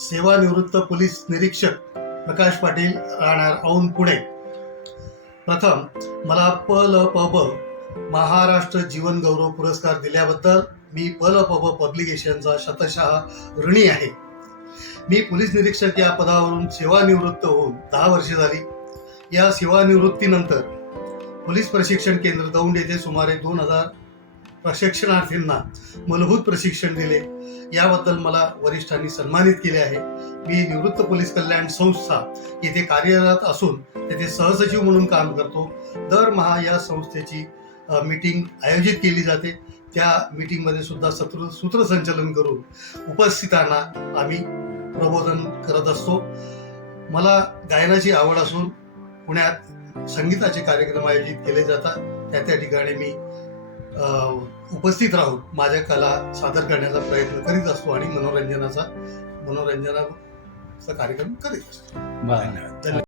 सेवानिवृत्त पोलीस निरीक्षक प्रकाश पाटील राहणार औंध पुणे प्रथम मला प ल प ब महाराष्ट्र जीवन गौरव पुरस्कार दिल्याबद्दल मी प ल प ब पब्लिकेशनचा शतशः ऋणी आहे. मी पोलीस निरीक्षक या पदावरून सेवानिवृत्त होऊन दहा वर्षे झाली. या सेवानिवृत्तीनंतर पोलीस प्रशिक्षण केंद्र दौंड येथे सुमारे दोन हजार प्रशिक्षणार्थींना मूलभूत प्रशिक्षण दिले. याबद्दल मला वरिष्ठांनी सन्मानित केले आहे. मी निवृत्त पोलीस कल्याण संस्था येथे कार्यरत असून तेथे सहसचिव म्हणून काम करतो. दरमहा या संस्थेची मीटिंग आयोजित केली जाते. त्या मीटिंगमध्ये सुद्धा सत्र सूत्रसंचलन करून उपस्थितांना आम्ही प्रबोधन करत असतो. मला गायनाची आवड असून पुण्यात संगीताचे कार्यक्रम आयोजित केले जातात. त्या त्या ठिकाणी मी उपस्थित राहून माझ्या कला सादर करण्याचा प्रयत्न करीत असतो आणि मनोरंजनाचा मनोरंजनाचा कार्यक्रम करीत असतो. धन्यवाद.